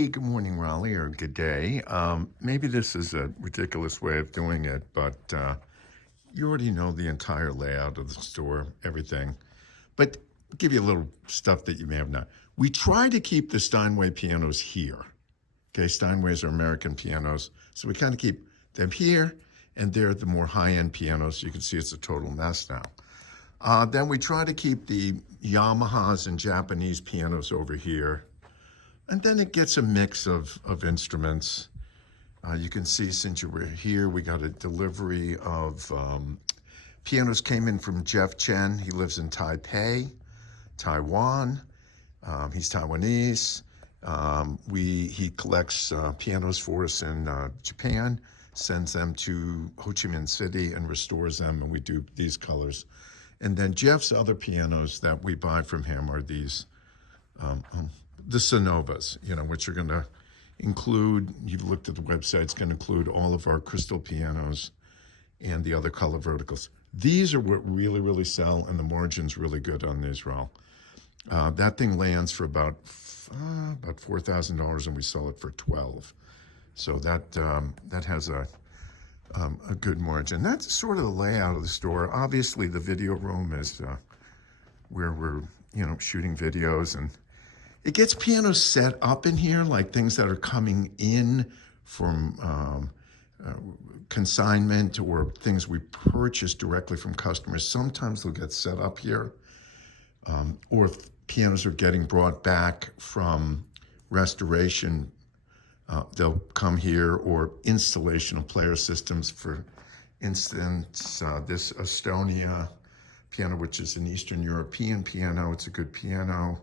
Hey, good morning, Raleigh, or good day. Maybe this is a ridiculous way of doing it, but you already know the entire layout of the store, everything. But I'll give you a little stuff that you may have not. We try to keep the Steinway pianos here. Okay, Steinways are American pianos, so we kind of keep them here, and they're the more high-end pianos. You can see it's a total mess now. Then we try to keep the Yamahas and Japanese pianos over here. And then it gets a mix of instruments. You can see since you were here, we got a delivery of pianos came in from Jeff Chen. He lives in Taipei, Taiwan. He's Taiwanese. He collects pianos for us in Japan, sends them to Ho Chi Minh City and restores them, and we do these colors. And then Jeff's other pianos that we buy from him are these the Sonovas, which are going to include, you've looked at the website, it's going to include all of our crystal pianos and the other color verticals. These are what really, really sell, and the margin's really good on these, Raul. That thing lands for about $4,000, and we sell it for $12,000. So that has a good margin. That's sort of the layout of the store. Obviously, the video room is where we're, shooting videos, and it gets pianos set up in here, like things that are coming in from consignment or things we purchase directly from customers. Sometimes they'll get set up here, or if pianos are getting brought back from restoration, they'll come here, or installation of player systems. For instance, this Estonia piano, which is an Eastern European piano, it's a good piano.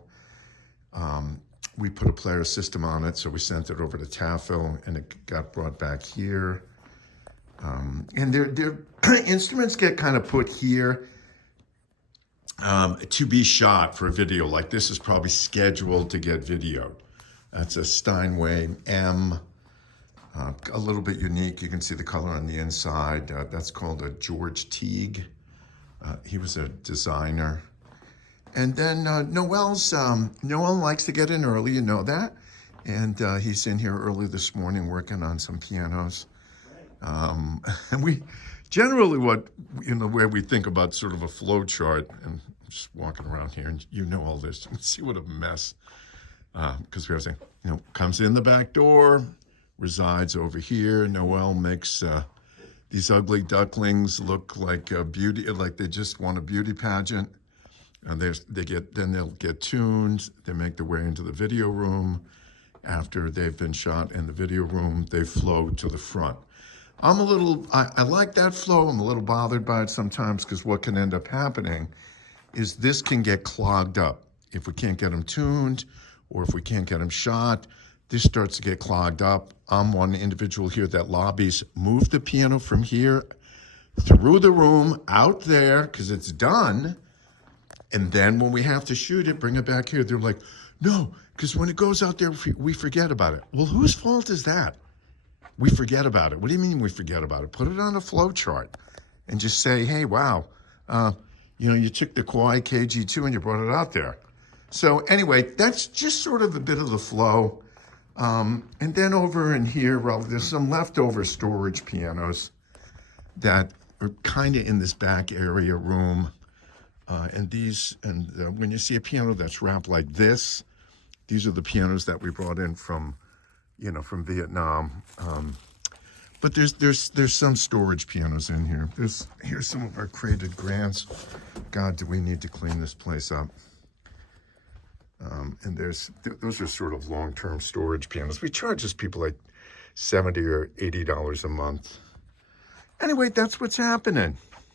We put a player system on it, so we sent it over to Tafel, and it got brought back here. And their instruments get kind of put here to be shot for a video. Like this is probably scheduled to get videoed. That's a Steinway M, a little bit unique. You can see the color on the inside. That's called a George Teague. He was a designer. And then Noel likes to get in early, you know that. And he's in here early this morning working on some pianos. And we generally where we think about sort of a flow chart, and I'm just walking around here, and you know all this. See what a mess. Because we have saying, comes in the back door, resides over here. Noel makes these ugly ducklings look like a beauty, like they just won a beauty pageant. And they'll get tuned. They make their way into the video room. After they've been shot in the video room, they flow to the front. I like that flow. I'm a little bothered by it sometimes, because what can end up happening is this can get clogged up. If we can't get them tuned, or if we can't get them shot, this starts to get clogged up. I'm one individual here that lobbies, move the piano from here through the room out there, because it's done. And then when we have to shoot it, bring it back here. They're like, no, because when it goes out there, we forget about it. Well, whose fault is that? We forget about it. What do you mean we forget about it? Put it on a flow chart and just say, hey, wow, you took the Kawai KG2 and you brought it out there. So anyway, that's just sort of a bit of the flow. And then over in here, there's some leftover storage pianos that are kind of in this back area room. When you see a piano that's wrapped like this, these are the pianos that we brought in from Vietnam. But there's some storage pianos in here. Here's some of our crated grants. God, do we need to clean this place up? And those are sort of long-term storage pianos. We charge these people like $70 or $80 a month. Anyway, that's what's happening.